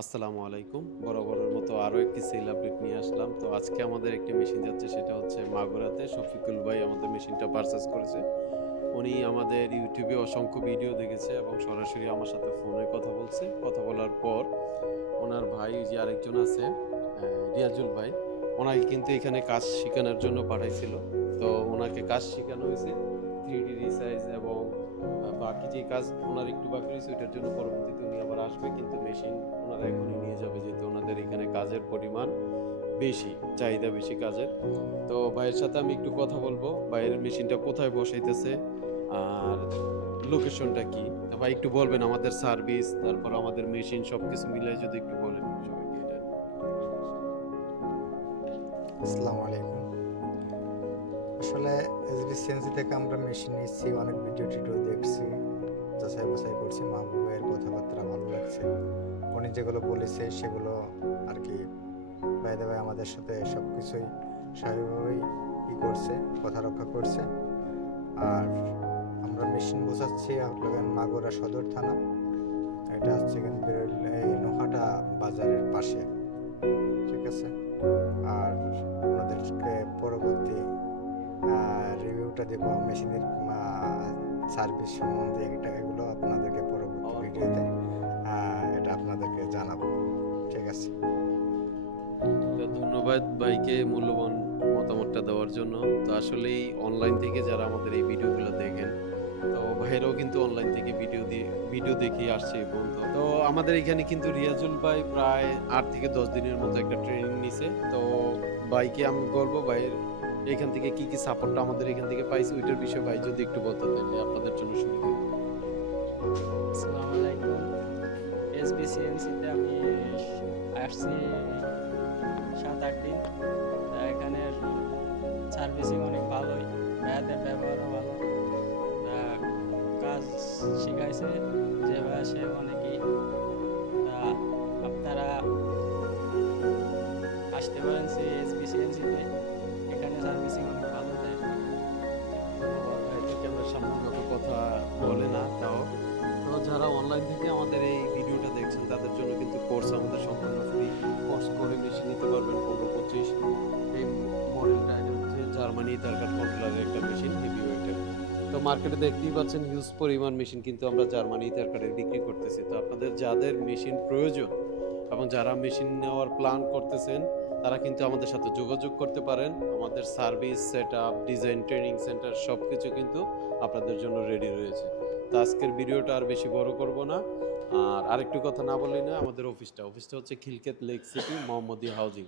আসসালামু আলাইকুম। বরাবরের মতো আরও একটি সেল আপডেট নিয়ে আসলাম। তো আজকে আমাদের একটি মেশিন যাচ্ছে, সেটা হচ্ছে মাগুরাতে। শফিকুল ভাই আমাদের মেশিনটা পারচেজ করেছে। উনি আমাদের ইউটিউবে অসংখ্য ভিডিও দেখেছে এবং সরাসরি আমার সাথে ফোনে কথা বলছে। কথা বলার পর ওনার ভাই যে আরেকজন আছে রিয়াজুল ভাই, ওনাকে কিন্তু এখানে কাজ শিখানোর জন্য পাঠাইছিল। তো ওনাকে কাজ শিখানো হয়েছে 3D রিসাইজ এবং বাকি যে কাজ ওনার একটু বাকি রয়েছে ওইটার জন্য পরবর্তীতে উনি আবার আসবে, কিন্তু মেশিন ওনারা এখনই নিয়ে যাবে, যেহেতু ওনাদের এখানে কাজের পরিমাণ বেশি, চাহিদা বেশি কাজের। তো ভাইয়ের সাথে আমি একটু কথা বলবো, ভাইয়ের মেশিনটা কোথায় বসাইতেছে আর লোকেশনটা কি। তো ভাই একটু বলবেন আমাদের সার্ভিস, তারপর আমাদের মেশিন সবকিছু মিলাই যদি একটু বলেন সবাইকে এটা। আসসালামু আলাইকুম। আসলে এসবিসিএনসি থেকে আমরা মেশিন নিচ্ছি, অনেক ভিডিও টিডিও দেখছি, যাচাই বাছাই করছি। মাহবুব ভাইয়ের কথাবার্তা ভালো লাগছে, উনি যেগুলো বলেছে সেগুলো আর কি বাইদা ভাই আমাদের সাথে সব কিছুই স্বাভাবিকভাবেই করছে, কথা রক্ষা করছে। আর আমরা মেশিন বোঝাচ্ছি আপনাদের মাগুরা সদর থানা, এটা হচ্ছে কিন্তু এই নোহাটা বাজারের পাশে, ঠিক আছে। আর আপনাদেরকে পরবর্তী রিভিউটা দেবো মেশিনের সার্ভিস সম্বন্ধে, এগুলো আপনাদেরকে পরবর্তী ভিডিওতে এটা আপনাদেরকে জানাবো, ঠিক আছে। তো ধন্যবাদ ভাইকে মূল্যবান মতামতটা দেওয়ার জন্য। তো আসলেই অনলাইন থেকে যারা আমাদের এই ভিডিওগুলো দেখেন, তো ভাইরাও কিন্তু অনলাইন থেকে ভিডিও দেখে আসছে এই পর্যন্ত। তো আমাদের এখানে কিন্তু রিয়াজুল ভাই প্রায় ৮ থেকে ১০ দিনের মতো একটা ট্রেনিং নিছে। তো ভাইকে আমি বলবো ভাইয়ের এখান থেকে কি সাপোর্টটা আমাদের এখান থেকে পাইছে ওইটার বিষয়ে ভাই যদি একটু বলতে তাহলে আপনাদের জন্য সুবিধা হতো। আসসালামু আলাইকুম। এসবিসিএনসিতে আমি আসছি ৭-৮ দিন। তা এখানের সার্ভিসিং অনেক ভালোই, ভাইয়াদের ব্যবহারও ভালো। তা কাজ শিখাইছে যে ভাইয়া সে অনেকই। তা আপনারা আসতে পারেন এসবিসিএনসিতে, এখানে সার্ভিসিং অনেক ভালো দেয়। ধন্যবাদ ভাই, তো ক্যামেরার সামনে অত কথা বলে না তাও। তো যারা অনলাইন থেকে আমাদের এই ভিডিওটা দেখছেন তাদের জন্য কিন্তু কোর্স আমাদের সম্পূর্ণ ফ্রি। কোর্স করে মেশিন নিতে পারবেন ১৫-২৫। এই মডেলটা এটা হচ্ছে জার্মানি তারকাট কন্ট্রোলারের একটা মেশিন, হেভি ওয়েটের। তো মার্কেটে দেখতেই পাচ্ছেন হিউজ পরিমাণ মেশিন কিন্তু আমরা জার্মানি তারকাটের বিক্রি করতেছি। তো আপনাদের যাদের মেশিন প্রয়োজন এবং যারা মেশিন নেওয়ার প্ল্যান করতেছেন তারা কিন্তু আমাদের সাথে যোগাযোগ করতে পারেন। আমাদের service, setup, design, training centre সবকিছু কিন্তু আপনাদের জন্য রেডি রয়েছে। তো আজকের ভিডিওটা আর বেশি বড় করব না। আর আরেকটু কথা না বললেই না, আমাদের অফিসটা হচ্ছে খিলক্ষেত লেক সিটি মোহাম্মদী হাউজিং।